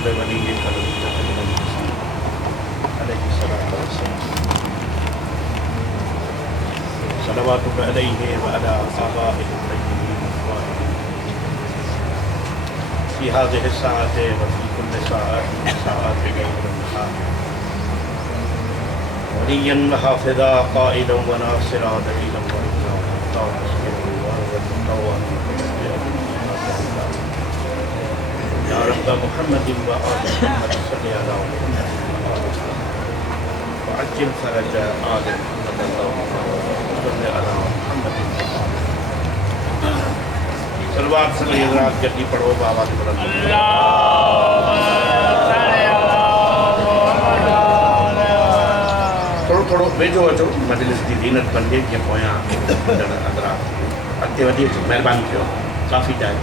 कुल्ल वलिय्यिन अलैहिस्सलातु वस्सलाम सलवातुल्लाह अलैहि व अला आबाइहि तय्यिबीन अत्वाहिरीन फ़ी हाज़िहि स्साअति व फ़ी कुल्लि साअतिन मिन साअति ग़ैरि नहार वलिय्यन व हाफ़िज़ा क़ाइदन व नासिरा दलीलन व इज़्ज़ा या रब्ब मुहम्मदिन व आलि मुहम्मद सल्लि अला मुहम्मद व अज्जिल फ़रज आलि मुहम्मद सल्लि अला मुहम्मद। सलवात से हज़रात जल्दी पढ़ो बाबा की तरफ। थोड़ो थोड़ो वेझो अचो मजलिस की दीनत बन जे जीअं पोयां हज़रात अॻिते वधी अचो महिरबानी कयो काफ़ी टाइम।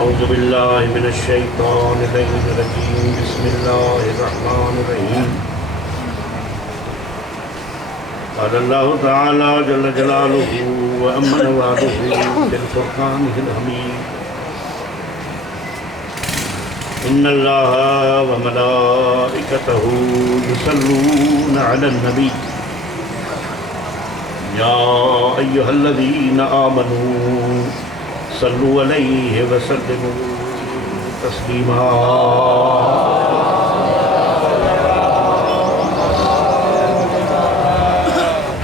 औज़ु बिल्लाहि मिनश शैतानिर रजीम बिस्मिल्लाहिर रहमानिर रहीम। क़ाल अल्लाहु तआला जल्ल जलालुहु व अम्मा नवालुहु बिल फ़ुरक़ानिल हमीद। इन्नल्लाहा व मलाइकतहु युसल्लूना अलन नबी या अय्युहल्लज़ीना आमनू सल्लु अलैहि व सल्लिमू तस्लीमा।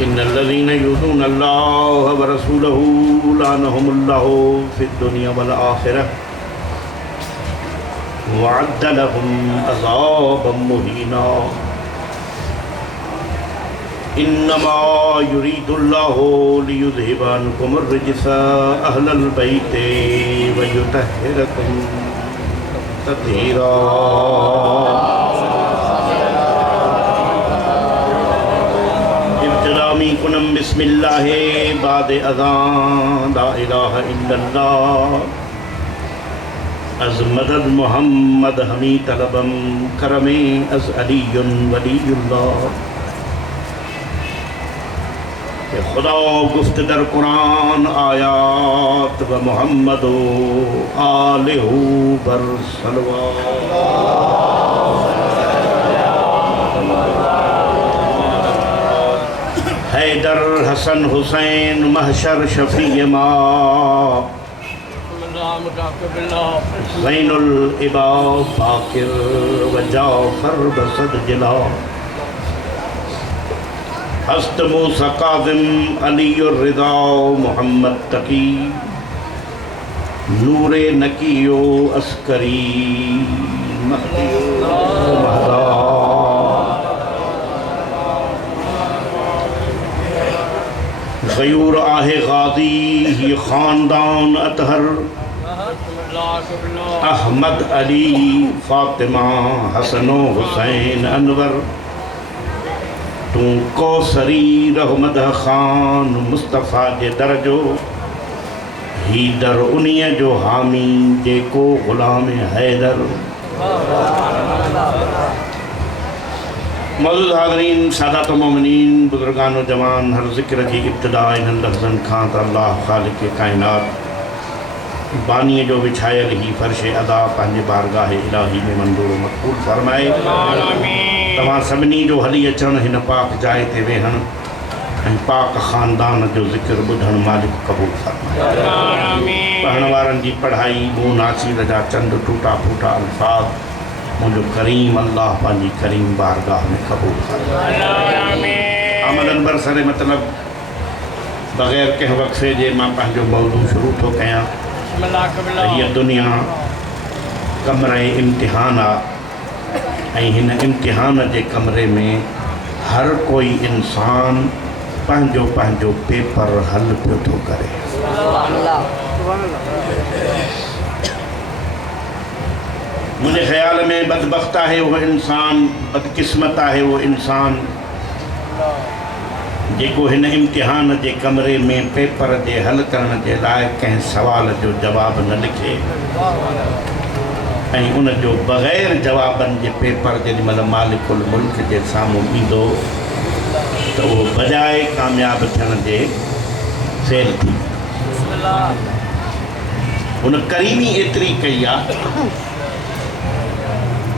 इन्नल्लज़ीना युज़ूना अल्लाह व रसूलहु लानहुमुल्लाहु फ़िद दुनिया वल आखिरह व अ'द्द लहुम अज़ाबम मुहीना। इन्नमा युरीदुल्लाहु लियुज़हिबा अन्कुमुर रिज्सा अहलल बैति व युतह्हिरकुम तत्हीरा। इब्तिदामी कुनम बिस्मिल्लाहि बादे अज़ान ला इलाहा इल्लल्लाह अज़ मदद मुहम्मद हमी तलबम करमे अज़ अलीयुन वलीयुल्लाह। खुदा गुफ्त दर कुरान आयात व मोहम्मद आलिहु बर सलवात। हैदर हसन हुसैन महशर शफी मा ज़ैनुल इबाद बाकिर व जाफर बसद जिला। हस्त मूसा काज़िम अलीउर रिज़ा मोहम्मद तकी नूरे नकीयो अस्करी महदियो महदा। गयूर आहे गाज़ी ही ख़ानदान अतहर अहमद अली फ़ातिमा हसनो हुसैन अनवर। तू कौसरी रहमद ख़ान मुस्तफ़ा जे दरजो ही दर उन्हीअ जो हामी जेको ग़ुलाम हैदर। मौजूद हाज़रीन सादात मोमिनीन बुज़ुर्गान जवान हर ज़िक्र जी इब्तिदा इन्हनि लफ़्ज़नि खां त अल्लाह ख़ालिक़ काइनात बानीअ जो विछायल ही फ़र्श अदा पंहिंजे बारगाह इलाही में मंज़ूर मक़बूल फ़रमाए। तव्हां सभिनी जो हली अचणु हिन पाक जाइ ते वेहण ऐं पाक ख़ानदान जो ज़िक्र ॿुधणु मालिक क़बूल फ़रमाए। पढ़ण वारनि जी पढ़ाई मूं नासीर जा चंद टूटा फूटा अल्फाज़ मुंहिंजो करीम अल्लाह पंहिंजी करीम बारगाह में क़बूल फ़रमाए। आमदन बरसरे मतिलब बग़ैर कंहिं वक़्फ़े जे मां पंहिंजो मौज़ू शुरू थो कयां। हीअ दुनिया कमरे इम्तिहान आहे ऐं हिन इम्तिहान जे कमरे में हर कोई इंसान पंहिंजो पंहिंजो पेपर हल पियो थो करे। मुझे ख्याल में बदबख्त है वो इंसान, बदकिस्मत है वो इंसान जेको हिन इम्तिहान जे कमरे में पेपर जे हल करण जे लाइ कंहिं सवाल जो जवाब न लिखे ऐं उन जो बग़ैर जवाबनि जे पेपर जेॾीमहिल मालिकुल मुल्क जे साम्हूं ईंदो तो वो बजाए कामयाब थियण जे फेल थी। उन करीमी एतिरी कई आहे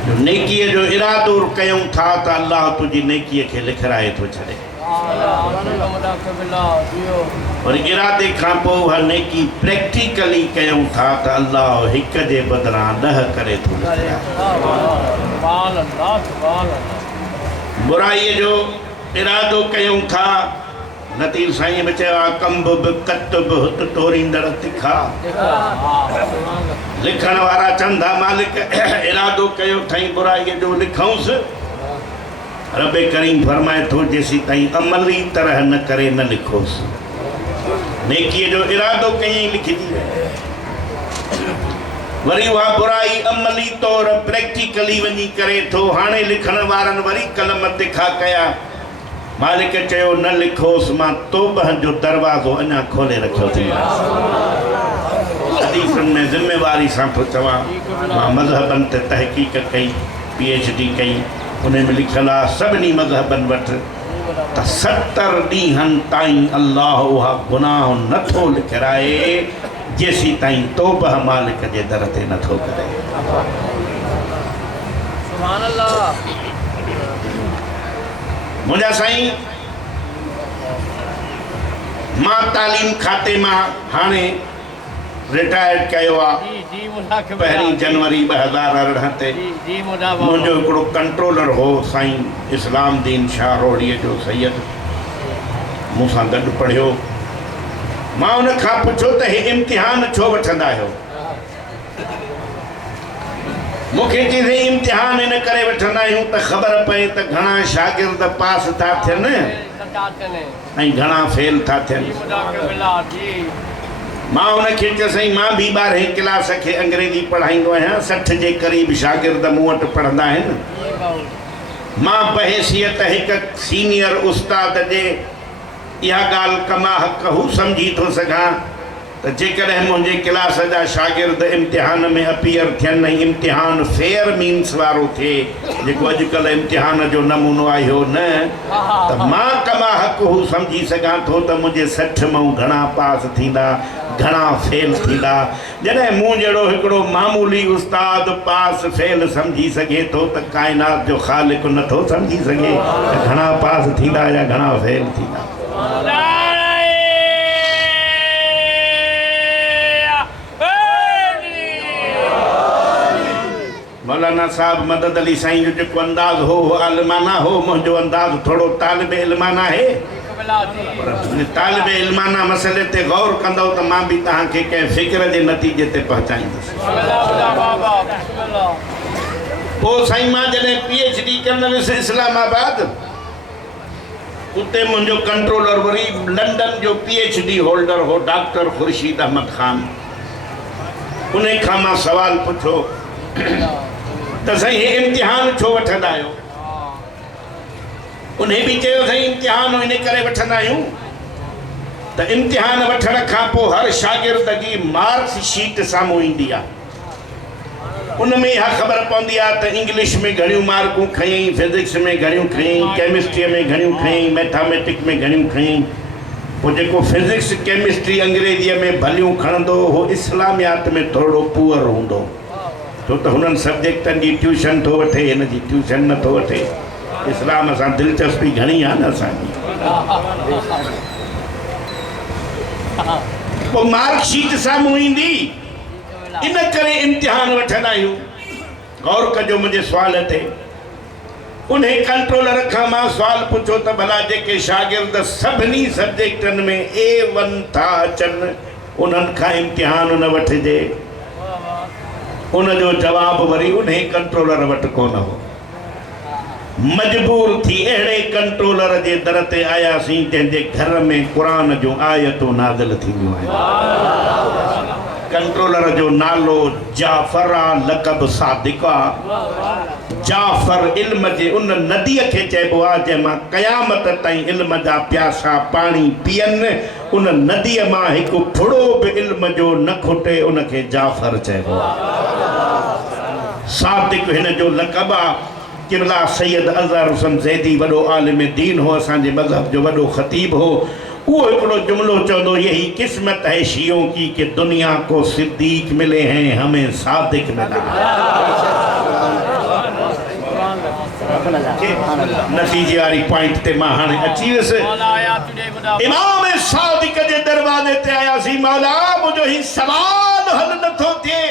जो नेकीअ जो इरादो कयूं था त अल्लाह तुंहिंजी नेकीअ खे लिखाए थो छॾे, और इरादे खां पोइ उहा नेकी प्रैक्टिकली कयूं था त अल्लाह हिक जे बदिरां 10 करे थो लिखाए। बुराईअ जो इरादो कयूं था, नतीर साईं बि चयो आहे कंब बि कत बि हुत तोरींदड़ तिखा। लिखण वारा चंदा मालिक इरादो कयो थई बुराईअ जो लिखऊंसि, रबे करीम फरमाए थो जेसी ताईं अमली तरह न करे न लिखोसि। नेकीअ जो इरादो कयईं लिखजी वरी उहा बुराई अमली तौर प्रैक्टिकली वञी करे थो। हाणे लिखण वारनि वरी कलम तिखा कया, मालिक चयो न लिखोसि, मां तौबह जो दरवाज़ो अञा खोले रखियो थी। हदीसुनि में ज़िम्मेवारी सां थो चवां, मां मज़हबनि ते तहक़ीक़ कई, PhD कई, उन में लिखियलु आहे सभिनी मज़हबनि वटि त 70 ॾींहंनि ताईं अल्लाह उहा गुनाह नथो लिखाए जेसी ताईं तौबह मालिक जे दर ते नथो करे। सुभान अल्लाह। मुंहिंजा साईं, मां तालीम खाते मां हाणे रिटायर्ड कयो आहे 1 जनवरी 2018 ते। मुंहिंजो हिकिड़ो कंट्रोलर हो साईं इस्लाम दीन शाह रोड़ीअ जो सैयद, मूंसां गॾु पढ़ियो। मां उन खां पुछो त हे इम्तिहान छो वठंदा आहियो? मूंखे चई इम्तिहान इन करे वठंदा आहियूं त ख़बर पए त घणा शागिर्द पास था थियनि ऐं घणा फेल था थियनि। मां उनखे चयसि मां बि 12 क्लास खे अंग्रेजी पढ़ाईंदो आहियां, 60 जे क़रीब शागिर्द मूं वटि पढ़ंदा आहिनि। मां बहैसियत हिकु सीनियर उस्ताद जे इहा ॻाल्हि कमा हक़ हू सम्झी थो सघां त जेकॾहिं मुंहिंजे क्लास जा शागिर्द इम्तिहान में अपीयर थियनि ऐं इम्तिहान फेयर मीन्स वारो थिए, जेको अॼुकल्ह इम्तिहान जो नमूनो आयो न, त मां कमा हक़ हू सम्झी सघां थो त मुंहिंजे 60 मां घणा पास थींदा, घणा फेल थींदा। जॾहिं मूं जहिड़ो हिकिड़ो मामूली उस्ताद पास फेल सम्झी सघे थो त काइनात जो ख़ालिक नथो सम्झी सघे त घणा पास थींदा या घणा फेल थींदा। मौलाना साहब मदद अली साईं जो जेको अंदाज़ हो आलिमाना हो, मुंहिंजो अंदाज़ थोड़ो तालिब इल्माना है। तालिब इल्माना मसले ते गौर कंदो त मां भी तव्हांखे कंहिं फ़िक्र जे नतीजे ते पहुचाईंदुसि। पोइ साईं मां जॾहिं PhD कंदो वियुसि इस्लामाबाद, उते मुंहिंजो कंट्रोलर वरी लंडन जो PhD होल्डर हो डॉक्टर खुर्शीद अहमद खान। उन खां मां सवाल पुछो त साईं हे इम्तिहान छो वठंदा आहियो? उन बि चयो साईं इम्तिहान इन करे वठंदा आहियूं त इम्तिहान वठण खां पोइ हर शागिर्द जी मार्क्स शीट साम्हूं ईंदी आहे। उन में इहा ख़बर पवंदी आहे त इंग्लिश में घणियूं मार्कूं खयईं, फिज़िक्स में घणियूं खयईं, केमिस्ट्रीअ में घणियूं खयईं, मैथमेटिक्स में घणियूं खयईं। पोइ जेको फिज़िक्स केमिस्ट्री अंग्रेजीअ में भलियूं खणंदो हो इस्लामियात में थोरो पुअर हूंदो, छो त हुननि सब्जेक्टनि जी ट्यूशन थो वठे, हिन जी ट्यूशन नथो वठे। इस्लाम सां दिलचस्पी घणी आहे न असांजी। पोइ मार्कशीट साम्हूं ईंदी, इन करे इम्तिहान वठंदा आहियूं। गौर कजो मुंहिंजे सुवाल ते। उन कंट्रोलर खां मां सुवाल पुछो त भला जेके शागिर्द सभिनी सब्जेक्टनि में A1 था अचनि, उन्हनि खां इम्तिहान न वठिजे? उनजो जवाब वरी उन कंट्रोलर वटि कोन हो। मजबूर थी अहिड़े कंट्रोलर जे दर ते आयासीं जंहिंजे घर में क़ुरान जूं आयतूं नाज़िल थींदियूं आहिनि। कंट्रोलर जो नालो जाफ़र आहे, लक़ब सादिक़ आहे। जाफ़र इल्म जे उन नदीअ खे चइबो आहे जंहिंमां क़यामत ताईं इल्म जा प्यासा पाणी पीअनि। उन नदीअ मां हिकु फुड़ो बि इल्म जो न खुटे, उनखे जाफ़र चइबो आहे। सादिक़ हिन जो लक़ब आहे। किबला सैयद अज़हर हुसैन ज़ैदी वॾो आलिम दीन हो, असांजे मज़हब जो वॾो ख़तीब हो। वो हिकिड़ो जुमलो चवंदो, यही किस्मत है शियों की कि दुनिया को सिद्दीक मिले हैं, हमें सादिक मिला। नतीजे वाली पॉइंट ते मां हाणे अची वियुसि। इमाम सादिक जे दरवाज़े ते आयासीं। मौला मुंहिंजो ही सवाल हल नथो थिए।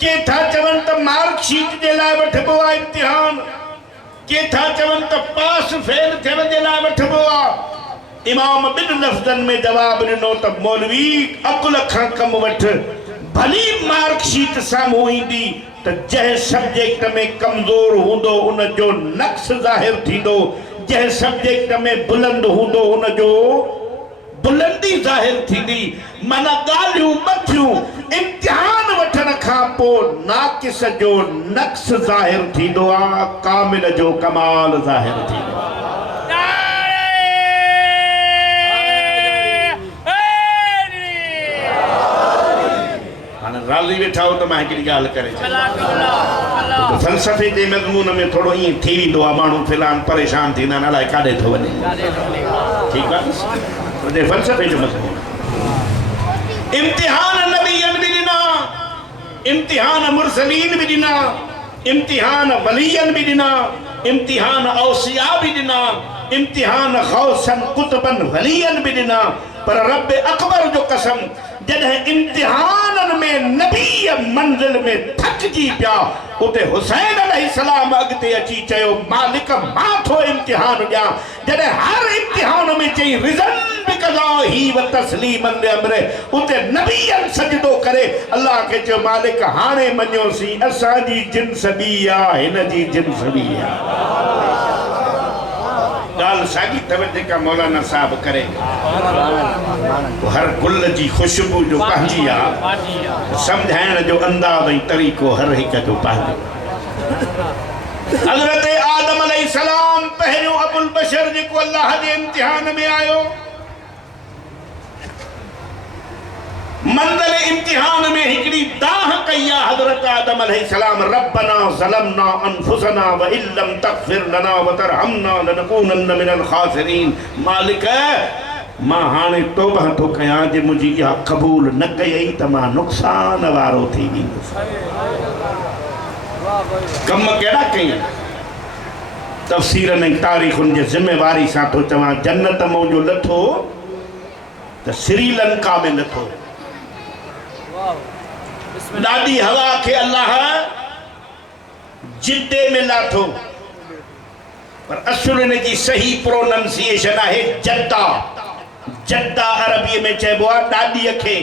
के था चवनि त मार्कशीट जे लाइ वठिबो आहे इम्तिहान, के था चवनि त पास फेल थियण जे लाइ वठिबो आहे। इमाम ॿिनि लफ़्ज़नि में जवाब ॾिनो त मौलवी अकुल खां कमु वठ। भली मार्कशीट साम्हूं ईंदी त जंहिं सब्जेक्ट में कमज़ोर हूंदो उन जो नक्स ज़ाहिर थींदो, जंहिं सब्जेक्ट में बुलंद हूंदो उन जो बुलंदी ज़ाहिर थींदी। माना ॻाल्हियूं मथियूं इम्तिहान वठण खां पोइ नाक़िस जो नक्स ज़ाहिर थींदो आहे, कामिल जो कमाल ज़ाहिर थींदो आहे। राज़ी वेठा हो तो मैं हिकिड़ी ॻाल्हि करे छॾियां। फ़लसफ़े जे मज़मून में थोरो ईअं थी वेंदो आहे, माण्हू फ़िलहाल परेशान थींदा आहिनि, अलाए काॾे थो वञे। ठीकु आहे, फ़लसफ़े जो मज़मून। इम्तिहान नबीयन बि ॾिना, इम्तिहान मुरसलीन बि ॾिना, इम्तिहान वलीयन बि ॾिना, इम्तिहान औसिया बि ॾिना, इम्तिहान गौसन कुतबन वलीयन बि ॾिना। पर रब अकबर जो कसम, जॾहिं इम्तिहाननि में नबी मंज़िल में थकिजी पिया, उते हुसैन अलैहिस्सलाम अॻिते अची चयो, मालिक मां थो इम्तिहान ॾियां। जॾहिं हर इम्तिहान में चई रिज़न बिक़ज़ाही व तस्लीमन लिअम्र, उते नबीअनि सजदो करे अल्लाह खे चयो, मालिक हाणे मञोसीं, असांजी जिन्स ॿी आहे, हिन जी जिन्स ॿी आहे। ॻाल्हि साॻी अथव जेका मौलाना साहिबु करे। हर गुल जी ख़ुशबू जो पंहिंजी आहे, सम्झाइण जो अंदाज़ ऐं तरीक़ो हर हिक जो पंहिंजो। हज़रत आदम अलैहिस्सलाम पहिरियों अबुल बशर जेको अल्लाह जे इम्तिहान में आयो, मंज़िल इम्तिहान में हिकिड़ी दाह कई आहे। हज़रत आदम अलैहिस्सलाम, रब्बना ज़लमना अनफुसना व इल्लम तग़फिर लना व तरहमना लनकूनन्न मिनल ख़ासिरीन। मालिक मां हाणे तौबा थो कयां, जे मुंहिंजी इहा क़बूल न कयई त मां नुक़सान वारो थी वेंदुसि। कम कहिड़ा कई? तफ़सीरनि ऐं तारीख़ुनि जे ज़िम्मेवारी सां थो चवां, जन्नत मां जो लथो त श्रीलंका में लथो। ॾाढी हवा खे अल्लाह जिद्दे में लाथो, पर असुल इन जी सही प्रोनंसिएशन आहे जद्दा। जद्दा अरबीअ में चइबो आहे ॾाॾीअ खे।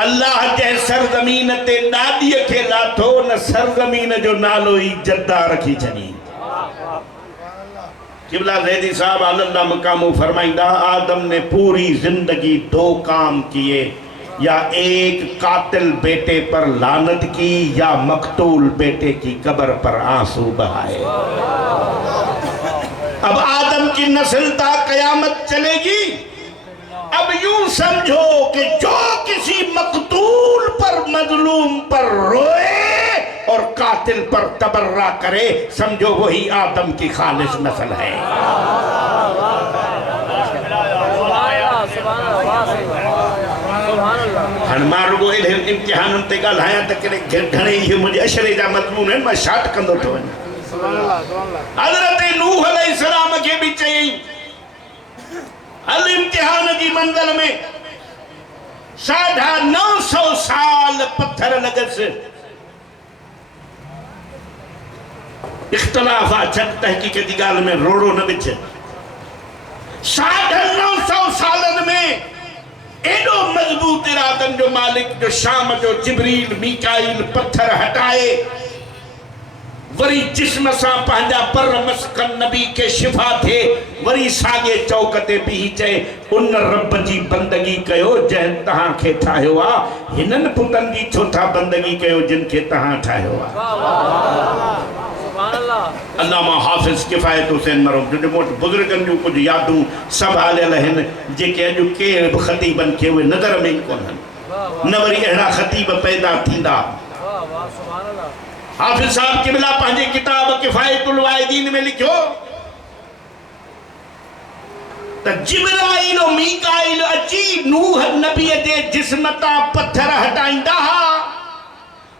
अल्लाह जंहिं सरज़मीन ते ॾाॾीअ खे लाथो, न सरज़मीन जो नालो ई जद्दा रखी छॾी। किबला ज़ैदी साहब अल्लाह मकामू फरमाइंदा, आदम ने पूरी जिंदगी दो काम किए, या एक कातिल बेटे पर लानत की, या मकतूल बेटे की कब्र पर आंसू बहाए। अब आदम की नस्ल ता कयामत चलेगी। अब यूं समझो कि जो किसी मकतूल पर, मजलूम पर रोए और कातिल पर तबर्रा करे, समझो वही आदम की खालिस नस्ल है। हनुमारुगो इम्तिहान ते ॻाल्हायां त कॾहिं घणेई इहे मुंहिंजे अशरे जा मज़मून आहिनि, मां शार्ट कंदो थो वञा। हज़रत नूह अलैहिस्सलाम खे बि चयईं, हल इम्तिहान जी मंज़िल में 950 साल पत्थर लगस। इख्तलाफ आ, छक तहकीक जी गाल में रोड़ो न बिछ। 950 सालन में एडो मजबूत इरादन जो मालिक जो शाम जो जिब्रील मीकाइल पत्थर हटाए, वरी जिस्म सा पंहिंजा पर मस्कन नबी के शिफा थे, वरी सागे चौक ते बीही चए, उन रब जी बंदगी कयो जंहिं तहां खे ठाहियो आ, हिननि पुतनि जी छो था बंदगी कयो जिन खे तहां ठाहियो आ। अल्लामा हाफिज किफ़ायत हुसैन मरहूम जो मोट बुजुर्गनि जूं कुझु यादूं सभु हलियल आहिनि, जेके अॼु केर बि ख़तीबनि खे उहे नज़र में ई कोन्हनि, न वरी अहिड़ा ख़तीब पैदा थींदा। हाफिज साहब किबला पंहिंजे किताब किफ़ायतुल वाइदीन में लिखियो त जिब्राइल और मीकाइल अची नूह नबी जे जिस्म तां पत्थर हटाईंदा हा,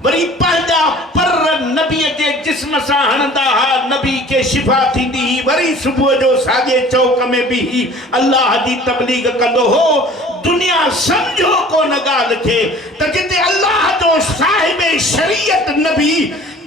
वरी पंहिंजा पर नबी जे जिस्म सां हणंदा हा, नबी के शिफा थींदी ही, वरी सुबुह जो साॻे चौक में भी अल्लाह जी तबलीग कंदो हो। दुनिया समझो कोन ॻाल्हि खे त जिते अल्लाह जो साहिब शरीयत नबी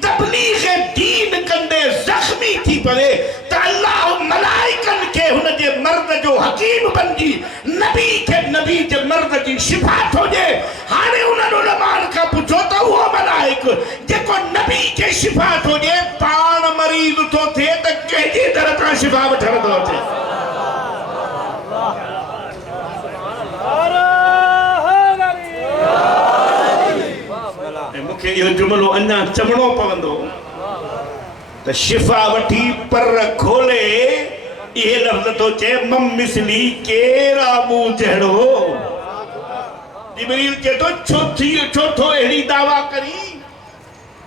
तबलीग दीन कंदे जख्मी थी पवे त अल्लाह मलाइकन के हुन जे मर्द जो हकीम बंदी नबी के नबी जे मर्द जी शिफा थोजे। हाणे उन्हनि उलमान खां पुछो त उहो मलाइक जेको नबी के शिफा थोजे पाण मरीज़ थो थिए त कंहिंजी दर तां शिफा वठण थो अचे। मूंखे इहो जुमिलो अञा चवणो पवंदो त शिफा वठी पर खोले इहे लफ़्ज़ थो चए मम मिसली केरा मूं जहिड़ो। जिब्रील चए थो छो थो अहिड़ी दावा करी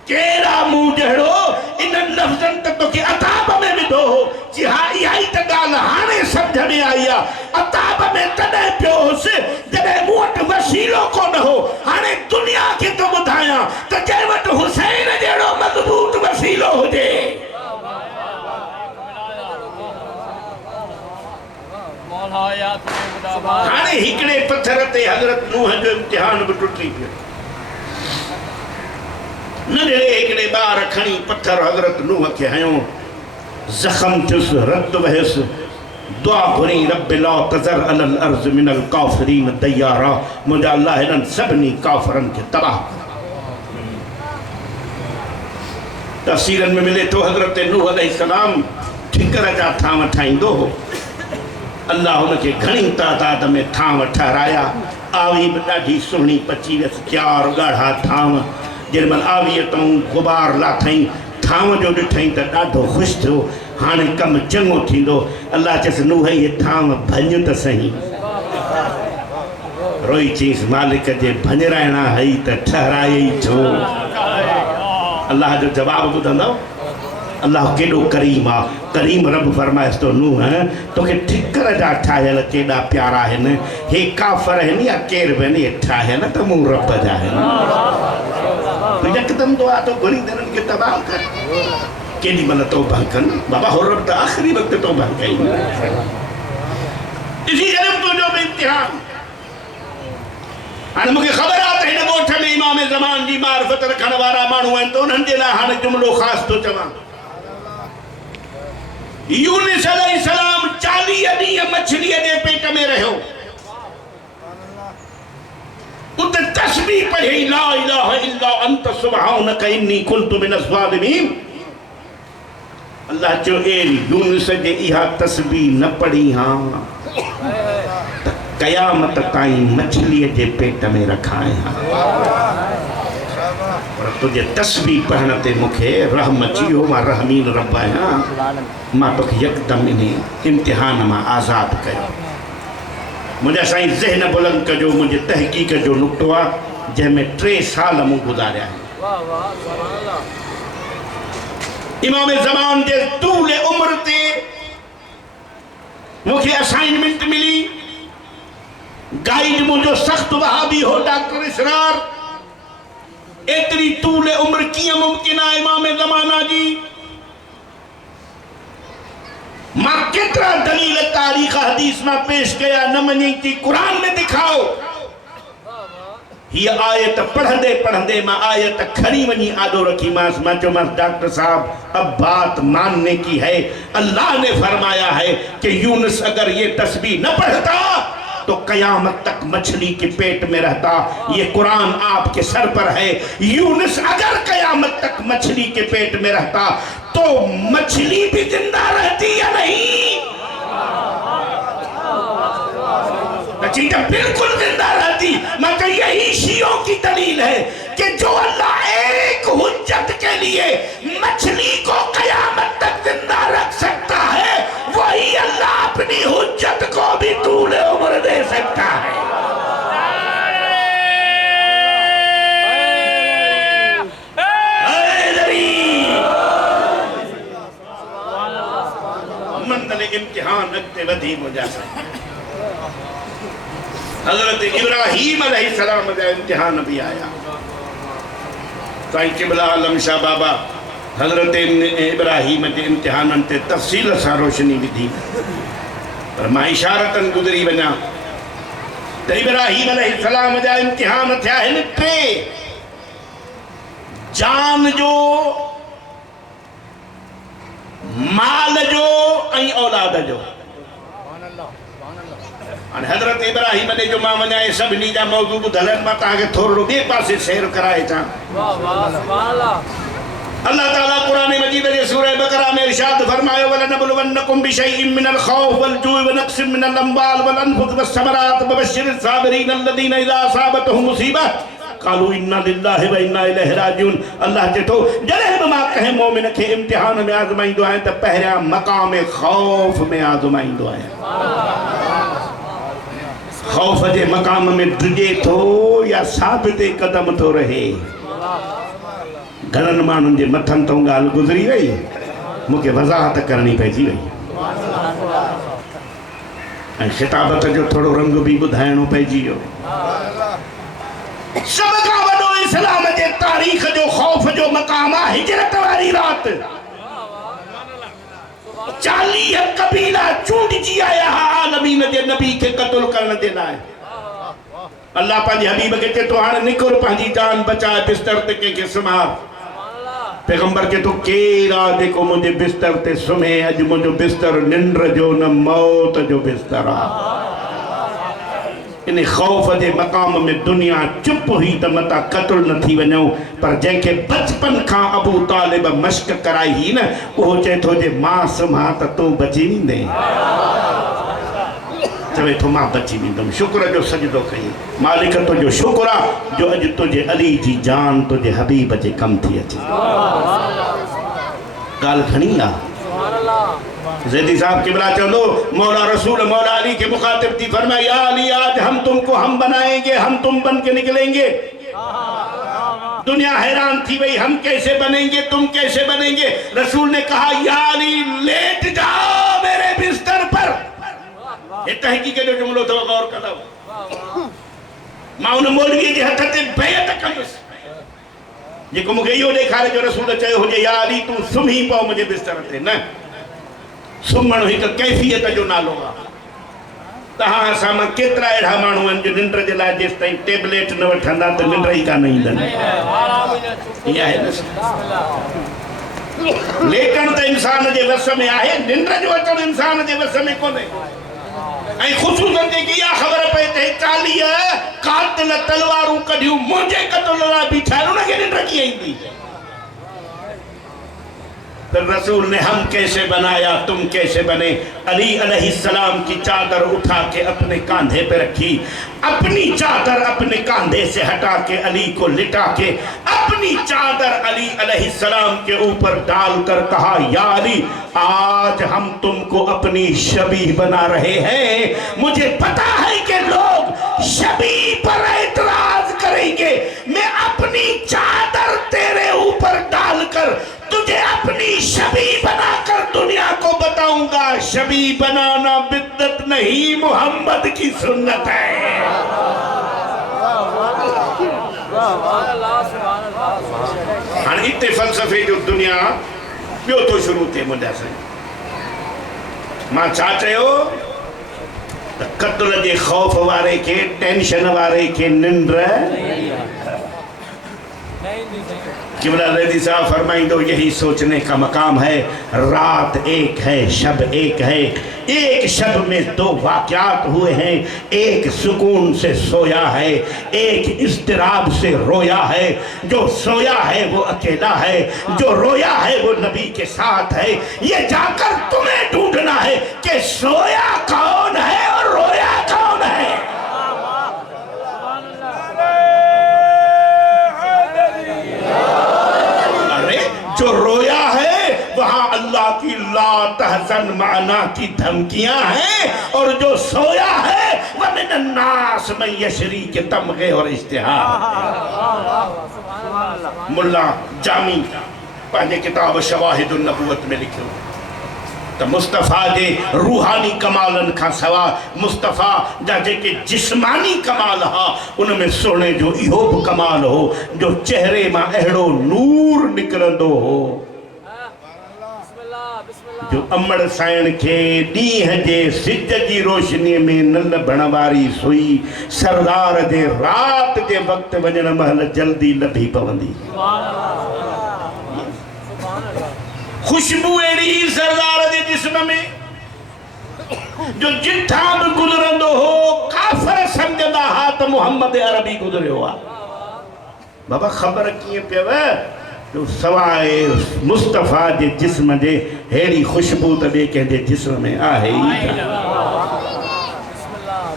केरा मूं जहिड़ो। इन लफ़्ज़नि त तोखे अताब में विधो हो जी हा इहा ई त ॻाल्हि हाणे सम्झ में आई आहे। अताब में तॾहिं पियो हुउसि जॾहिं मूं वटि वसीलो कोन हो। हाणे दुनिया खे थो ॿुधायां त जंहिं वटि हुसैन जहिड़ो मज़बूत वसीलो हुजे। हाणे हिकिड़े पत्थर ते हज़रत नूह जो इम्तिहान बि टुटी पियो। नंढड़े हिकिड़े ॿार खणी पत्थर हज़रत नूह खे हयो, ज़ख़्म थियुसि, रत वहियुसि, दुआ घुरी रब ला तज़र अलल अर्ज़ मिनल काफ़िरीन दय्यारा। मुंहिंजा अल्लाह हिननि सभिनी काफ़िरनि खे तबाह कर। तफ़सीरनि में मिले थो हज़रत नूह अलैहिस्सलाम ठिकर जा थांव ठाहींदो हो। अल्लाह हुनखे घणी तादाद में थांव ठहिराया। आवी बि ॾाढी सुहिणी पची वियसि, 4 ॻाढ़ा थांव। जेॾीमहिल आवीअ तां गुबार लाथई थांव जो ॾिठई त ॾाढो ख़ुशि थियो। हाणे कमु चङो थींदो। अल्लाह चयसि नूह इहे थांव भञ त सही। रोई चईसि मालिक जे भञराइणा हई त ठहिराए छो। अल्लाह जो जवाबु ॿुधंदव। अल्लाह केॾो करीम आहे। करीम रब फरमाएसि थो नूह तोखे ठिकर जा ठाहियल केॾा प्यारा आहिनि। हे काफ़र आहिनि या केर बि आहिनि, ठाहियल त मूं रब जा आहिनि। यकदम दुआ तो घणी दिननि खे तबाह कर। केॾी महिल तौबा कनि बाबा हो रब त आख़िरी वक़्तु तौबा कई। ॾिसी करे तुंहिंजो बि इम्तिहान। हाणे मूंखे ख़बर आहे त हिन ॻोठ में इमाम ज़मान जी मारिफत रखण वारा माण्हू आहिनि त उन्हनि जे लाइ हाणे जुमिलो ख़ासि थो चवां। यूनुस अलैहिस्सलाम 40 ॾींहं मछलीअ जे पेट में रहियो। उते तस्बीह पढ़ी ला इलाहा इल्ला अंत सुब्हानक इन्नी कुन्तु मिनज़ ज़ालिमीन। अल्लाह चयो ए यूनुस जे इहा तस्बीह न पढ़ी हां त क़यामत ताईं मछलीअ जे पेट में रखाए हां। पर तुझे तस्बीह पढ़ण ते मूंखे रहम अची वियो। मां रहमीन रब आहियां। मां तोखे यकदम इन इम्तिहान मां आज़ादु कयो। मुंहिंजा साईं ज़हन बुलंद कजो। मुंहिंजे तहक़ीक़ जो नुक़्तो आहे जंहिंमें 3 साल मूं गुज़ारिया आहिनि। इमाम ज़मान जे तूल उम्र ते मूंखे असाइनमेंट मिली। गाइड मुंहिंजो सख़्तु वहाबी हो डॉक्टर इसरार। एतिरी तूल उम्र कीअं मुमकिन आहे इमाम ज़माना जी। मां केतिरा दलील तारीख़ हदीस में पेश कया न मञी थी। कुरान में दिखाओ। ये आयत पढ़ंदे पढ़ंदे मां आयत खड़ी वनी आदो रखी मास। मैं चौमास डॉक्टर साहब अब बात मानने की है। अल्लाह ने फरमाया है कि यूनुस अगर ये तस्बीह न पढ़ता तो कयामत तक मछली के पेट में रहता। ये कुरान आपके सर पर है। यूनुस अगर कयामत तक मछली के पेट में रहता तो मछली भी जिंदा रहती या नहीं? चीज़ बिल्कुल जिंदा रहती। मगर यही शियों की दलील है कि जो अल्लाह एक हुज्जत के लिए मछली को कयामत तक जिंदा रख सकता है वही अल्लाह अपनी हुज्जत को भी तूल उम्र दे सकता है। मंदल इम्तिहान अॻिते वधी मुंहिंजा हज़रत इब्राहीम अलैहिस्सलाम जा इम्तिहान भी आया। साईं क़िबला आलम शाह बाबा हज़रत इब्राहीम के इम्तिहानन ते तफ़सील सां रोशनी विधी, पर मां इशारतन गुज़री वञा त इब्राहीम अलैहिस्सलाम जा इम्तिहान थिया आहिनि टे, जान जो, माल जो ऐं औलाद जो। हाणे हज़रत इब्राहीम ॾे जो मां वञा सभिनी जा मौज़ू ॿुधल, मां तव्हांखे थोरो ॿिए पासे सैर कराए अचां। अल्लाह ताला कुरान मजीद जे सूरह बकरा में इरशाद फरमायो वलनबलुवन्नकुम बिशैइन मिनल खौफ वल जुइ व नक्सिन मिनल अम्वाल वल अनफुस वस समरात वबश्शिरिस साबिरीन अल्लज़ीना इज़ा असाबतहुम मुसीबत कालू इन्ना लिल्लाहि व इन्ना इलैहि राजिऊन। अल्लाह चेतो जॾहिं बि मां कंहिं मोमिन खे इम्तिहान में आज़माईंदो आहियां त पहिरियां मक़ाम खौफ में आज़माईंदो आहियां। खौफ जे मक़ाम में डिॼे थो या साबिते क़दम थो रहे। घणनि माण्हुनि जे मथनि तां ॻाल्हि गुज़री वई, मूंखे वज़ाहत करणी पइजी वई ऐं ख़िताबत जो थोरो रंग भी ॿुधाइणो पइजी वियो। सभ खां वॾो इस्लाम जे तारीख़ जो खौफ जो मक़ाम आहे हिजरत वारी रात। 40 कबीला चूंडिजी आया आलमीन जे नबी खे क़त्ल करण जे लाइ। अल्लाह पंहिंजे हबीब खे चए थो हाणे निकुर पंहिंजी जान बचाए बिस्तर ते कंहिंखे सुम्हार। पैगंबर के तो केरा देखो मुझे बिस्तर ते सुमे, अज मुझो बिस्तर निंड जो न मौत जो बिस्तर आ। इन खौफ के मकाम में दुनिया चुप हुई तो मता कत्ल न थी वञो, पर जैके बचपन का अबू तालिब मश्क कराई ही न वो चे थो जे मां सुम्हा त तू बची वेंदे। चवे थो मां बची वेंदुमि। शुक्र जो सजदो कई मालिक तुझो शुक्र आहे जो अॼु तुझे अली जी जान तुझे हबीब जे कम थी अचे। ॻाल्हि खणी आहे। ज़ैदी साहब क़िबला चवंदो मौला रसूल मौला अली के मुखातिब थी फरमाई या अली आज हम तुमको हम बनाएंगे, हम तुम बन के निकलेंगे। दुनिया हैरान थी गई, हम कैसे बनेंगे, तुम कैसे बनेंगे। रसूल ने कहा या अली लेट जाओ मेरे बिस्तर पर। ये तहकीक जो जुमलो तो गौर करो। मां उन मौलवी जे हथ ते बैत कंदुसि जेको मूंखे इहो ॾेखारे जो रसूल चयो हुजे या अली तूं सुम्ही पओ मुंहिंजे बिस्तर ते। न, सुम्हणु हिकु कैफ़ियत जो नालो आहे। तव्हां असां मां केतिरा अहिड़ा माण्हू आहिनि जो निंड जे लाइ जेसि ताईं टेबलेट न वठंदा त निंड ई कान ईंदनि। इहा आहे लेटण त इंसान जे वस में आहे, निंड जो अचणु इंसान जे वस में कोन्हे। ऐं ख़ुशूसन जेकी इहा ख़बर पए त 40 कातिल तलवारूं कढियूं मुंहिंजे क़त्ल लाइ बीठा आहिनि, उनखे निंड कीअं ईंदी। फिर रसूल ने हम कैसे बनाया तुम कैसे बने। अली अलैहिस्सलाम की चादर उठा के अपने कांधे पे रखी, अपनी चादर अपने कांधे से हटा के अली को लिटा के अपनी चादर अली अलैहिस्सलाम के ऊपर डालकर कहा या अली आज हम तुमको अपनी शबी बना रहे हैं। मुझे पता है कि लोग शबी पर एतराज करेंगे, मैं अपनी चादर तेरे ऊपर डालकर तुझे अपनी शबी बनाकर दुनिया को बताऊंगा। शबी बनाना बिद्दत नहीं, मोहम्मद की सुन्नत है। हाँ इतने फलसफे जो दुनिया ॿियो तो शुरू थिए मुंहिंजा साईं। मां छा चयो त क़त्ल जे ख़ौफ़ वारे खे टेंशन वारे खे निंड क़िबला ज़ैदी साहब फरमाइंदो यही सोचने का मकाम है। रात एक है शब एक है, एक शब में 2 वाक़यात हुए हैं। एक सुकून से सोया है, एक इज़्तिराब से रोया है। जो सोया है वो अकेला है, जो रोया है वो नबी के साथ है। ये जाकर तुम्हें ढूंढना है कि सोया कौन है और रोया कौन है। जो रोया है वहां अल्लाह की ला तहज़न माना की धमकियां हैं, और जो सोया है वह मिनन नास में यशरी के तमगे और इश्तिहार। मुल्ला जामी पंहिंजे किताब शवाहिदुन नबुवत में लिखियो तो मुस्तफ़ा जे रूहानी कमालन का सवा मुस्तफ़ा जा जेके जिस्मानी कमाल हा उनमें सोने जो इहो भी कमाल हो जो चेहरे में अहिड़ो नूर निकरंदो हो जो अमड़ साइण के ॾींहं जे सिज जी रोशनी में न लभण वारी सुई सरदार जे रात जे वक्त वञण महल जल्दी लभी पवंदी खुशबू अहिड़ी सरदार जे जिस्म में जो जिथा भी गुज़रंदो हो काफ़िर सम्झंदा हा त मुहम्मद अरबी गुज़रियो आहे बाबा ख़बर कीअं पियव जो सवाइ मुस्तफ़ा जे जिस्म जे अहिड़ी खुशबू त ॿिए कंहिंजे जिस्म में आहे ई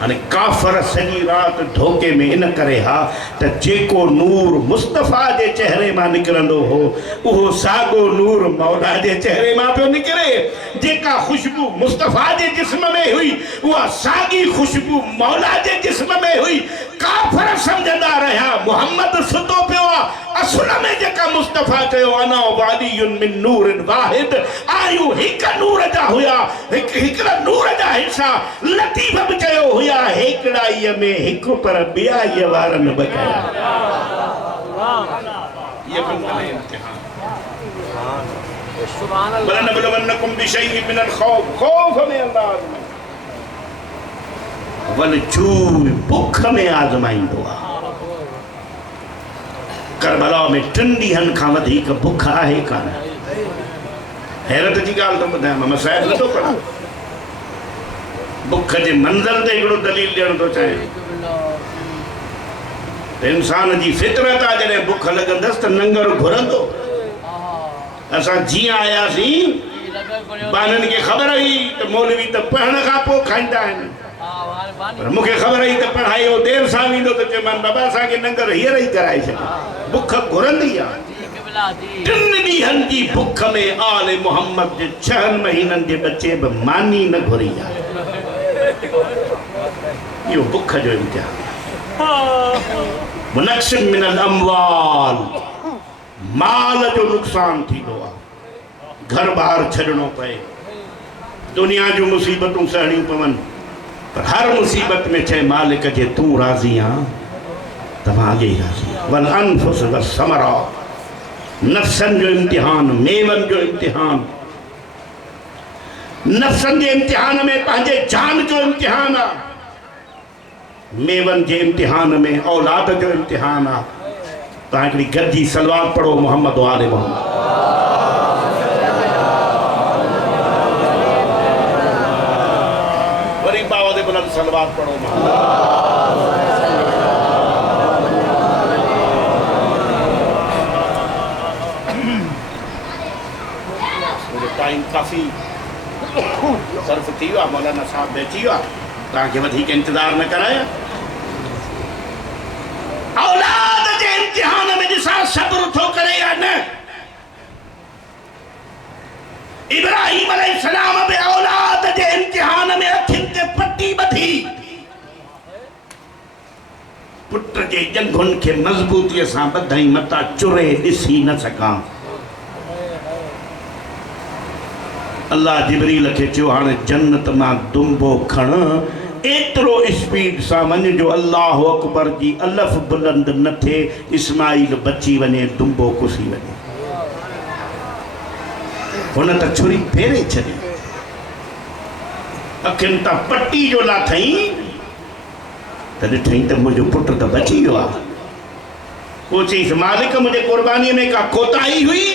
हाणे काफ़िर सॼी राति धोखे में इन करे हा त जेको नूर मुस्तफ़ा जे चेहरे मां निकिरंदो हो उहो साॻियो नूर मौला जे चेहरे मां पियो निकिरे जेका खुशबू मुस्तफ़ा जे जिस्म में हुई उहा साॻी खुशबू मौला जे जिस्म में हुई काफ़िर सम्झंदा रहिया मुहम्मद सुतो पियो आहे असुल में जेका मुस्तफ़ा चयो अना वालियुन मिन नूरिन वाहिद आयूं हिक नूर जा हुया हिकिड़ा नूर जा हिस्सा लतीफ़ बि चयो हुया हिकिड़ाईअ में हिकु पर ॿियाईअ वारनि बि कया वलनबलवन्नकुम बिशैइन मिनल खौफ में अल्लाह वलजूअ बुख में आज़माईंदो आहे करबला में 3 ॾींहंनि खां वधीक बुख आहे कान हैरत जी ॻाल्हि थो ॿुधायां मां मसाइल नथो कयां बुख जे मंज़िल ते हिकिड़ो दलील ॾियणु थो चाहियां इंसान जी फितरत आहे जॾहिं बुख लॻंदसि त नंगर घुरंदो असां जीअं आयासीं ॿारनि खे ख़बर हुई त मौलवी त पढ़ण खां पोइ खाईंदा आहिनि पर मूंखे ख़बर हुई त पढ़ाई वो देर सां वेंदो त चयोमांसि बाबा असांखे नंगर हींअर ई कराए छॾ बुख घुरंदी आहे 3 ॾींहंनि जी बुख में आल मुहम्मद जे 6 महीननि जे बच्चे बि मानी न घुरी आहे इहो बुख जो इम्तिहान मुनक़्सिम मिनल अमवाल माल जो नुक़सान थींदो आहे घर बार छॾणो पए दुनिया जूं मुसीबतूं सहणियूं पवनि पर हर मुसीबत में चए मालिक जे तूं राज़ी आहीं त मां अॻे ई राज़ी आहियां वल अनफुस वसमरा नफ़्सनि जो इम्तिहान मेवनि जो इम्तिहान नफ़्सनि जे इम्तिहान में पंहिंजे जान जो इम्तिहान आहे मेवनि जे इम्तिहान में औलाद जो इम्तिहान आहे तव्हां हिकिड़ी गॾिजी सलवात पढ़ो मोहम्मद वाले मोहम्मद वरी बाबा दे बुलंद सलवात पढ़ो मुझे टाइम काफ़ी सर्फ थी वियो आहे मौलाना साहब बेची वियो आहे तव्हांखे वधीक इंतज़ार न कराया औलाद जे इम्तिहान में ॾिसा सब्र थो करे या न इब्राहिम अलैहिस्सलाम बि औलाद जे इम्तिहान में अखियुनि ते पटी ॿधी पुट जे जंघुनि खे मज़बूतीअ सां ॿधई मता चुरे ॾिसी न सघां अल्लाह जिब्रील खे चयो हाणे जन्नत मां दुंबो खण एतिरो स्पीड सां वञ जो अल्लाह अकबर जी अलफ बुलंद न थिए इस्माइल बची वञे दुंबो कुसी वञे हुन त छुरी फेरे छॾी अखियुनि तां पटी जो लाथई त ॾिठई त मुंहिंजो पुटु त बची वियो आहे पोइ चईसि मालिक मुंहिंजे क़ुर्बानीअ में का कोताही हुई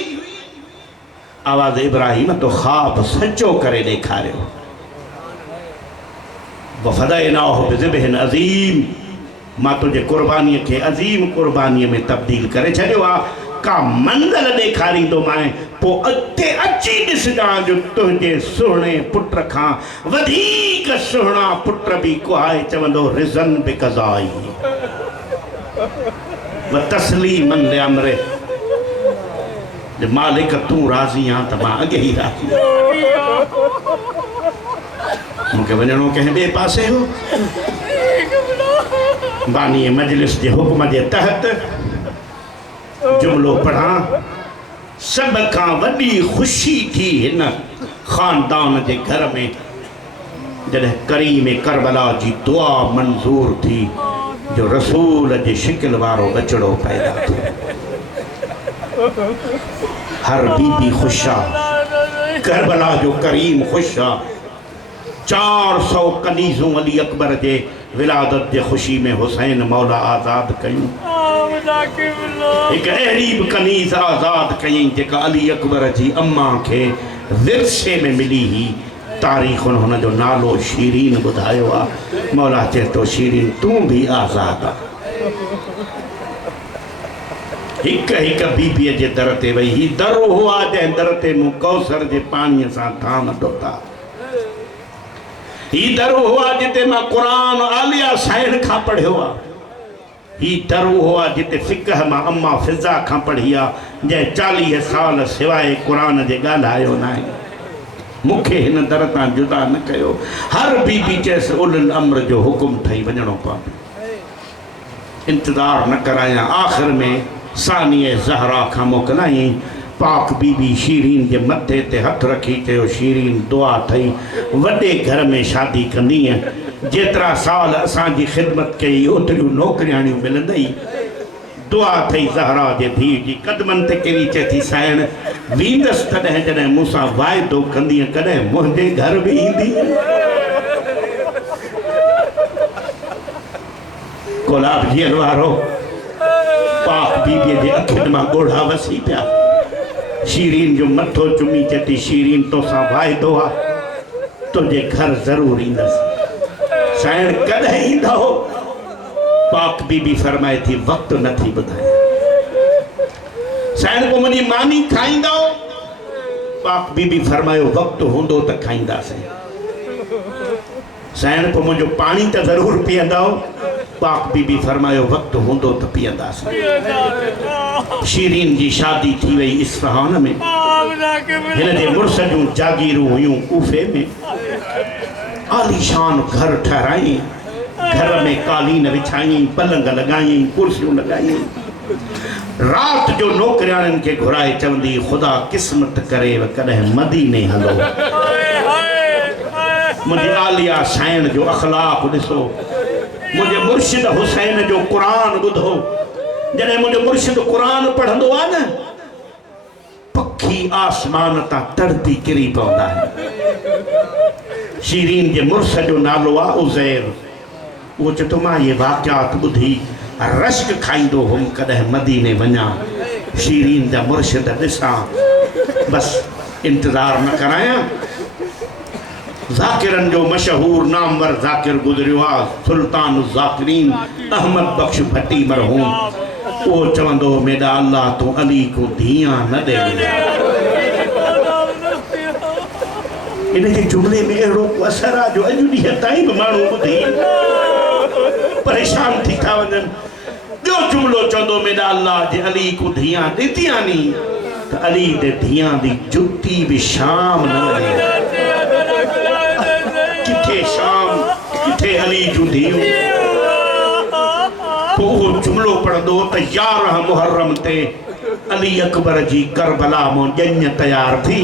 आवाज़ इब्राहिम तो ख़्वाब सचो करे ॾेखारियो वफ़दाइनाहु बिज़िबहिन अज़ीम मां तुंहिंजे क़ुर्बानीअ खे अज़ीम क़ुर्बानीअ में तब्दील करे छॾियो आहे का मंज़िल ॾेखारींदोमांइ पोइ अॻिते अची ॾिसजांइ जो तुंहिंजे सुहिणे पुट खां वधीक सुहिणा पुट बि को आहे चवंदो रिज़न बि क़ज़ाई व तस्लीमन लिअम्रे मालिक तूं राज़ी आहीं त मां अॻे ई राज़ी मूंखे वञणो कंहिं ॿिए पासे हो बानी मजलिस जे हुक्म जे तहत जुमिलो पढ़ां सब खां वॾी ख़ुशी थी हिन ख़ानदान जे घर में जॾहिं करीम करबला जी दुआ मंज़ूर थी जो रसूल जे शिकिल वारो बचड़ो पैदा थियो। हर बीबी ख़ुश आ, करबला जो करीम ख़ुश आ। 400 कनीज़ूं अली अकबर जे विलादत जे ख़ुशी में हुसैन मौला आज़ाद कयूं। एक अहिड़ी बि कनीज़ आज़ाद कयईं जेका अली अकबर जी अम्मा खे विरसे में मिली ही। तारीख़ हुन जो नालो शीरीन ॿुधायो आहे। मौला चए तो शीरीन तूं भी आज़ाद आ। हिक हिक बीबीअ जे दर ते वई। ही दर हुआ जंहिं दर ते मूं कौसर जे पाणीअ सां थाम धोता। ही दर हुआ जिते मां क़ुरान आलिया साइण खां पढ़ियो आहे। ही दर हुआ जिते फ़िक़ह मां अम्मा फ़िज़ा खां पढ़ी आहे, जंहिं 40 साल सवाइ क़ुरान जे ॻाल्हायो न आहे। मूंखे हिन दर तां जुदा न कयो। हर बीबी चयसि उलुल अम्र जो हुकुम ठही वञणो पवंदो। इंतज़ार न करायां। आख़िर में सानिए ज़हरा खां मोकिलायईं। पाक बीबी शीरीन जे मथे ते हथ रखी चयो शीरीन दुआ थई वॾे घर में शादी कंदीअ। जेतिरा साल असांजी ख़िदमत कई ओतिरियूं नौकरियाणियूं मिलंदई। दुआ थई ज़हरा जे धीउ जी कदमनि ते किरी चए थी साइण वींदसि तॾहिं जॾहिं मूंसां वाइदो कंदीअ कॾहिं मुंहिंजे घर बि ईंदी। गुलाब जीअल वारो पाक बीबीअ जे अखियुनि मां ॻोढ़ा वसी पिया। शीरीन जो मथो चुमी चए थी शीरीन तोसां वाइदो आहे तुंहिंजे घर ज़रूरु ईंदसि। साइण कॾहिं ईंदा हो? पाक बीबी फरमाए थी वक़्तु नथी ॿुधाए। साइण पोइ मुंहिंजी मानी खाईंदो? पाक बीबी फरमायो वक़्तु हूंदो त खाईंदासीं। साइण पोइ मुंहिंजो पाणी त ज़रूरु पीअंदो? पाक बीबी फरमायो वक़्तु हूंदो त पीअंदासीं। शीरीन जी शादी थी वई इस्फहान में। हिन जे मुड़ुस जूं जागीरूं हुयूं कूफे में। आलीशान घर ठहिराई। घर में कालीन विछाई, पलंग लगाई, कुर्सियूं लगाई। रात जो नौकरियाणियुनि खे घुराए चवंदी खुदा क़िस्मत करे कॾहिं मदीने हलो। मुंहिंजी आलिया साइण जो अखलाक ॾिसो। मुझे मुर्शिद हुसैन जो कुरान ॿुधो। जॾहिं मुंहिंजो मुर्शिद कुरान पढ़ंदो आहे न पखी आसमान तां तरती किरी पवंदा आहिनि। शीरीन जे मुर्स जो नालो आहे उज़ैर। वो चए थो मां इहे वाक़ियात ॿुधी रश्क खाईंदो हुउमि कॾहिं मदीने वञा शीरीन जा मुर्शिद ॾिसां। बसि इंतज़ार न करायां। ज़ाकिरनि जो मशहूर नामवर ज़ाकिर गुज़रियो आहे सुल्तान ज़ाकिरीन अहमद बख्श भट्टी मरहूम। वो चवंदो मेरा अल्लाह तू अली को धियां न ॾे। इन जे जुमिले में अहिड़ो असर आहे जो अॼु ॾींहं ताईं बि माण्हू ॿुधी परेशान थी था वञनि। ॿियो जुमिलो चवंदो मेरा अल्लाह जे अली को धियां ॾितियां नी त अली दे धियां दी जुती बि शाम न वञे। किथे शाम किथे अली जूं धियूं। पोइ उहो जुमिलो पढ़ंदो त 11 मुहर्रम ते अली अकबर जी करबला मां ॼञ तयार थी।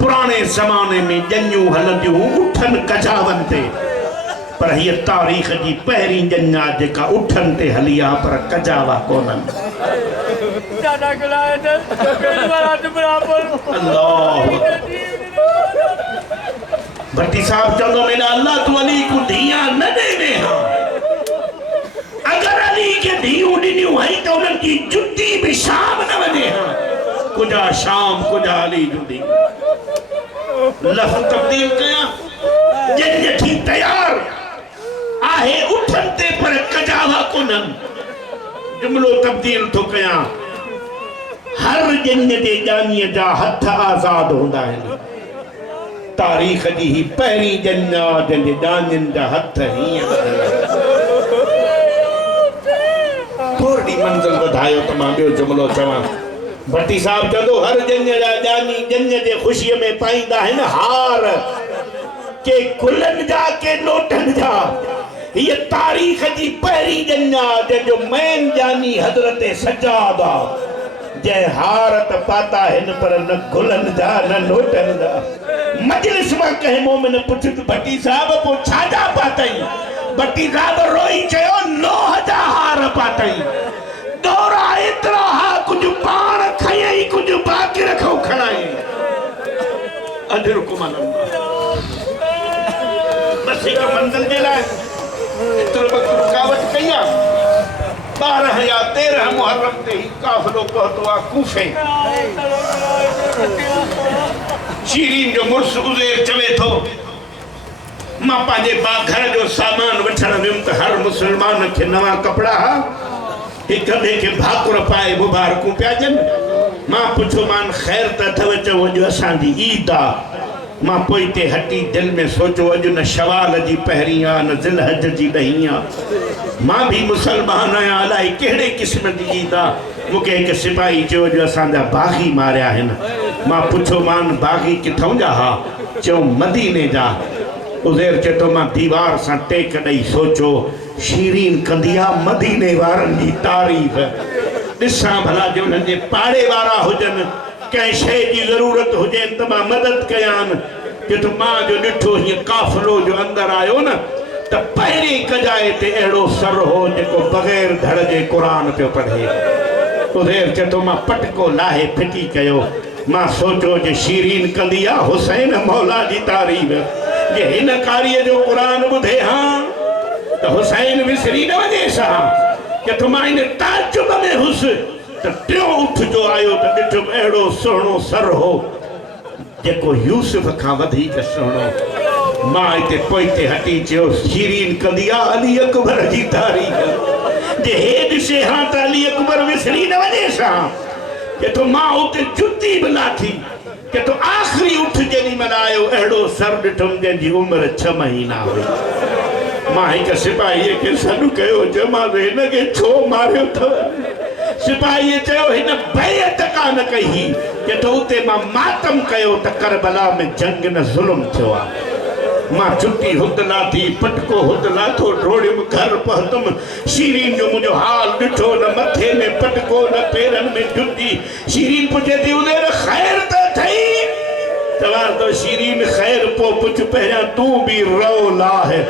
पुराणे ज़माने में ॼञूं हलंदियूं उठनि कजावनि ते, पर हीअ तारीख़ जी पहिरीं ॼञ आहे जेका उठनि ते हली आहे पर कजावा कोन्हनि। भट्टी साहब चवंदो मेरा अल्लाह तू अली को धियां न ॾे। अगर अली के धियूं ॾिनियूं हई त उन्हनि जी जुती बि शाम न वञे। कुझा शाम कुझा अली जूं धियूं। लफ़्ज़ तब्दील कयां ॼञ थी तयार आहे उठनि ते पर कजावा कोन्हनि। जुमिलो तब्दील थो कयां हर ॼञ ते ॼानीअ जा हथ आज़ाद हूंदा आहिनि। तारीख़ जी ही पहिरीं ॼञ जंहिंजे ॼानियुनि जा हथ हीअं थोरी मंज़िल वधायो त मां ॿियो जुमिलो चवां। भट्टी साहब चवंदो हर ॼञ जा ॼानी ॼञ जे ख़ुशीअ में पाईंदा आहिनि हार के गुलनि जा के नोटनि जा। हीअ तारीख़ जी पहिरीं ॼञ जंहिंजो मेन ॼानी हज़रत सज्जाद आहे। जय हारत पाता है न पर न गुलन जा न नोटन जा। मजलिस में कहे मोमिन पुछत भट्टी साहब पो छाजा पातई। भट्टी साहब रोई चयो 9000 हार पातई। दौरा इतरा हा कुछ पाण खयई कुछ बाकी रखो खणाई। अधर को मालूम बस एक मंजिल जे लाए इतरो वक्त रुकावट कया। 12 या 13 मुहर्रम ते ही काफिलो पहुतो आ कूफे। शीरीन जो मुर्स उज़ैर चवे थो मां पांजे घर जो सामान वठण वियुम त हर मुसलमान के नवा कपड़ा एक ॿिए खे भाकुर पाए मुबारकूं पिया ॾियनि। मां पुछो मान ख़ैर त अथव चओ अॼु असांजी ईद आहे। मां पोइ ते हटी दिल में सोचो अॼु न शवाल जी पहिरीं आहे न ज़िलहज जी ॾहीं आहे। मां भी मुसलमान आहियां अलाए कहिड़े क़िस्म जी ईद आहे। मूंखे हिकु सिपाही चयो अॼु असांजा बाग़ी मारिया आहिनि। मां पुछो मान बाग़ी किथां जा हा चयो मदीने जा। उज़ैर चए थो मां दीवार सां टेक ॾेई सोचो शीरीन कंदी आहे मदीने वारनि जी तारीफ़। ॾिसां भला जो उन्हनि जे पाड़े वारा हुजनि कंहिं शइ जी ज़रूरत हुजे त मां मदद कयानि। चए थो मां जो ॾिठो हीअं काफ़िलो जो अंदरि आयो न त पहिरीं कजाए ते अहिड़ो सर हो जेको बग़ैर धड़ जे क़ुरान पियो पढ़े। उज़ैर चए थो मां पटको लाहे फिटी कयो। मां सोचो जे शीरीन कंदी आहे हुसैन मौला जी तारीफ़। जे हिन कारीअ जो क़ुरान ॿुधे हां त हुसैन विसरी न वञे सा। के तो मां इन ताजुब में हुस त टियों उठ जो आयो त ॾिठो अहिड़ो सुहिणो सर हो जेको यूसुफ खां वधीक सुहिणो। मां हिते पोइ ते हटी चयो शीरीन कंदी आहे अली अकबर जी तारीफ़। जे हे ॾिसे हां त अली अकबर विसरी न वञे सा। के तो मां उते जुती बि लाथी। के तो आख़िरी उठ जेॾी महिल आयो अहिड़ो सर ॾिठुमि जंहिंजी उमिरि 6 महीना हुई। मां हिकु सिपाहीअ खे सॾु कयो चयोमांसि हिनखे छो मारियो अथव। सिपाहीअ चयो हिन बैत कान कई। के तो उते मां मातम कयो त करबला में जंग न ज़ुल्म थियो आहे। मां जुती हुद लाथी पटको हुद लाथो डोड़ियुमि घर पहुतुमि। शीरीन जो मुंहिंजो हाल ॾिठो न मथे में पटको न पेरनि में जुती। शीरीन पुछे थी उज़ैर ख़ैर त अथई। चवां थो शीरीन ख़ैर पोइ पुछ पहिरियां तूं बि रो लाहे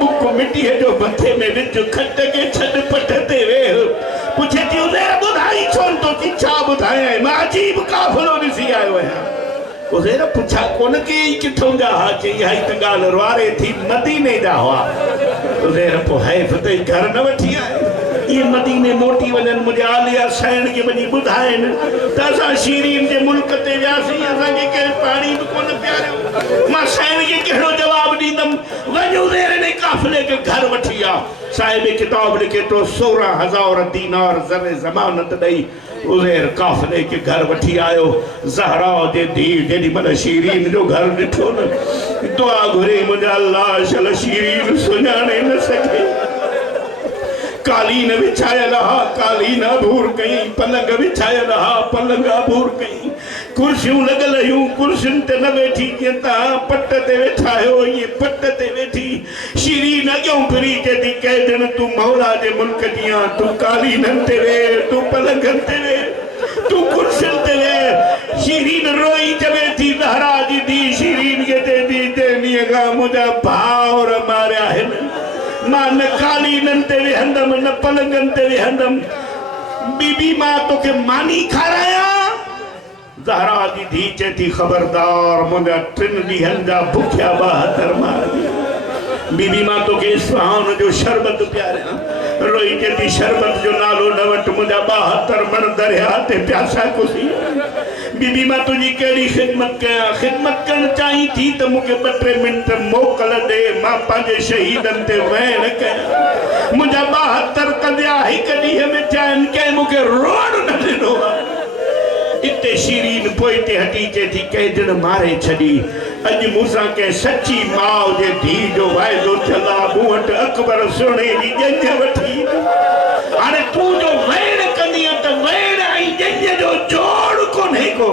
बुक मिटीअ जो मथे में विझ खट के छॾ पट ते वेह। पुछे थी उज़ैर ॿुधाई छो तो थी छा ॿुधायां मां अजीब काफ़िलो ॾिसी आयो आहियां। उज़ैर पुछा कोन के किथों जा हा चई हाई त ॻाल्हि रुआरे थी मदीने जा हुआ। उज़ैर पोइ हैफ़ ते घर न वठी आए। ये मदीने मोटी वञनि मुंहिंजे आलिया सैन खे वञी ॿुधाइनि त असां शीरीन जे मुल्क ते वियासीं असांखे केरु पाणी बि कोन पियारियो। मां सैन खे कहिड़ो जवाबु ॾींदुमि। वञ उज़ैर ने काफ़िले खे घर वठी आ। साहिब किताब लिखे तो 16,000 दीनार ज़र ज़मानत ॾेई उज़ैर काफ़िले के घर वठी आयो। ज़हरा जे धीउ जेॾी महिल शीरीन जो घर ॾिठो न दुआ घुरे मुंहिंजा अल्लाह शल शीरीन सुञाणे न सघे। कालीन विछायल हा कालीन अबूर कई। पलंग विछायल हा पलंग अबूर कई। कुर्सियूं लॻल हुयूं कुर्सियुनि ते न वेठी जीअं तव्हां पट ते वेठा आहियो ईअं पट ते वेठी। शीरीन अॻियों फिरी चए थी कंहिं दिन तूं मौला जे मुल्क जी आहीं। तूं कालीननि ते वेह तूं पलंगनि ते वेह तूं कुर्सियुनि ते वेह। शीरीन रोई चवे थी ज़हरा जी धीउ शीरीन खे चए थी ॾींहं खां मुंहिंजा भाउर मारिया आहिनि। मां न कालीननि ते वेहंदमि न पलंगनि ते वेहंदमि। बीबी मां तोखे मानी खारायां। ज़हरा जी धीउ चए थी ख़बरदार मुंहिंजा 3 ॾींहंनि जा भुखिया 72 मार। बीबी मां तोखे इस्फहान जो शरबत पियारियां। रोई चए थी शरबत जो नालो न वटि मुंहिंजा 72 मण दरिया ते प्यासा कुसी। बीबी मां तुंहिंजी कहिड़ी ख़िदमत कयां। ख़िदमत करणु चाहीं थी त मूंखे 2-3 मिंट मोकल ॾे मां पंहिंजे शहीदनि ते वहण कयां। मुंहिंजा 72 कंदिया हिकु ॾींहं में थिया आहिनि कंहिं मूंखे रोअण न ॾिनो आहे। इते शीरीन पोइ ते हटी चए थी कंहिं दिन मारे छॾी। अॼु मूंसां कंहिं सची माउ जे धीउ जो वाइदो थियल आहे। मूं वटि अकबर सुहिणे जी ॼञ वठी। हाणे तूं जो वेण कंदीअ त वेण ऐं ॼञ जो जोड़ कोन्हे को।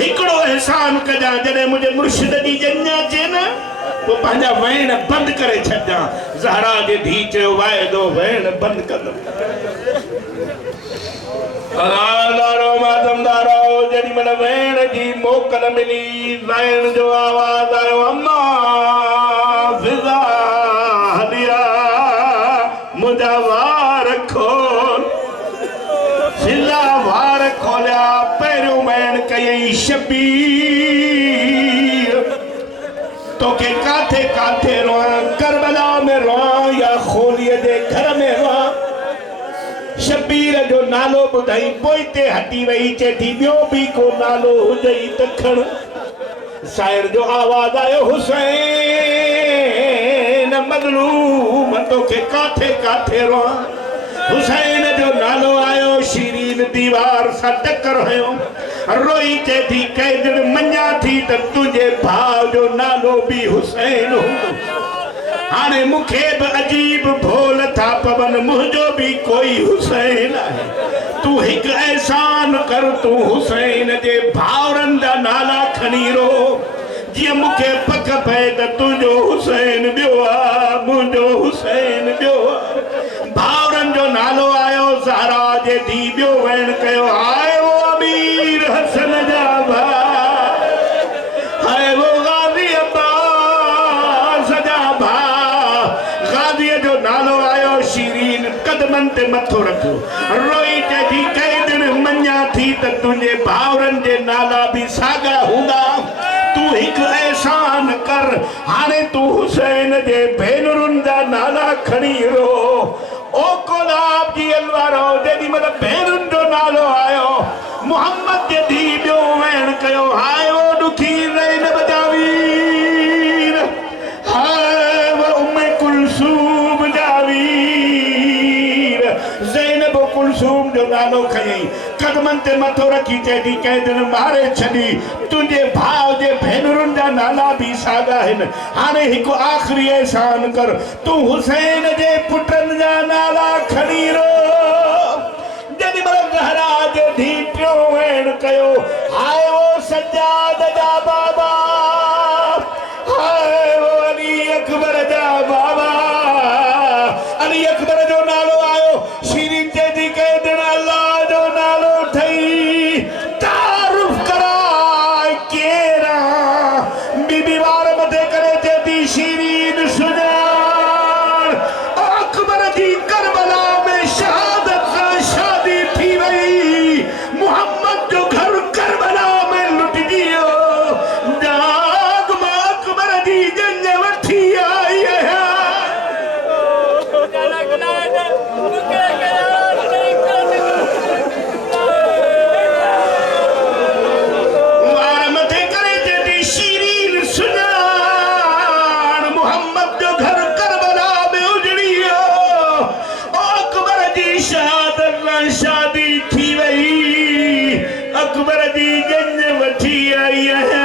हिकिड़ो एहसान कजां जॾहिं मुंहिंजे मुर्शिद जी ॼञ अचे न पोइ पंहिंजा वेण बंदि करे छॾिजां। ज़हरा जे धीउ चयो वाइदो वेण बंदि कंदुमि। अदादारो मातमदारो जॾहिं महिल वेण जी मोकल मिली ज़ैन जो आवाज़ आयो अम्मा फिज़ा हलिया मुंहिंजा वार खोल फिज़ा वार खोलिया पहिरियों वेण कयई शबीर तोखे काथे काथे रोआं करबला में रोआं या खोलीअ जे घर में रोआं शबीर जो नालो ॿुधाई पोइ ते हटी वई चए थी ॿियो बि को नालो हुजई त खण शाइर जो आवाज़ आयो हुसैन मज़लूम तोखे काथे काथे रोआं हुसैन जो नालो आयो शीरीन दीवार सां टकर हयो रोई चए थी कंहिं दिन मञा थी त तुंहिंजे भाउ जो नालो बि हुसैन हूंदो हाणे मूंखे बि अजीब भोल था पवन मुंहिंजो बि कोई हुसैन आहे तूं हिकु एहसान कर तूं हुसैन जे भाउरनि जा नाला खणी रो जीअं मूंखे पक पए त तुंहिंजो हुसैन ॿियो आहे मुंहिंजो हुसैन ॿियो आहे भाउरनि जो नालो आयो ज़हरा जे धी ॿियो वेण कयो हाय वो अमीर हसन जा भाउ हाय वो गाज़ी अब्बास जा भाउ गाज़ीअ जो नालो आयो शीरीन कदमनि ते मथो रखो रोई चए थी कंहिं दिन मञा थी त तुंहिंजे भाउरनि जे नाला बि साॻा हूंदा तूं हिकु एहसान कर हाणे तूं हुसैन जे भेनरुनि जा नाला खणी रो ओ कोलाब जी अलवारो जेॾी महिल भेनरुनि जो नालो आयो मोहम्मद जे धी ॿियो वेण कयो हाय वो ॾुखी ज़ैनब जा वीर हाय वो उम्मे कुलसूम जा वीर ज़ैनब कुलसूम जो नालो खयई कदमनि ते मथो रखी चए थी कंहिं दिन मारे छॾी तुंहिंजे भाउ जे भेनरुनि जा नाला बि साॻा आहिनि हाणे हिकु आख़िरी एहसान कर तूं हुसैन जे पुटनि जा नाला खणी रो जेॾी महिल ज़हरा जे धी टियों वेण कयो हाय वो सज्जाद जा बाबा हाय वो अली अकबर जा बाबा अली अकबर जो नालो आयो शीरीन चए थी कंहिं दिन अल्लाह जो नालो ठही तारुफ कराए केरा बीबी वार मथे करे चए थी शीरीन सुञाण अकबर जी करबला में शहादत सां शादी थी वई मोहम्मद जो घर करबला में लुटिजी वियो दाग मां अकबर जी जंग वठी आई आहियां वार मथे करे चए थी शीरीन सुञाण मोहम्मद जो घर करबला में उजड़ी वियो अकबर जी शहादत सां शादी थी वई अकबर जी जंग वठी आई आहियां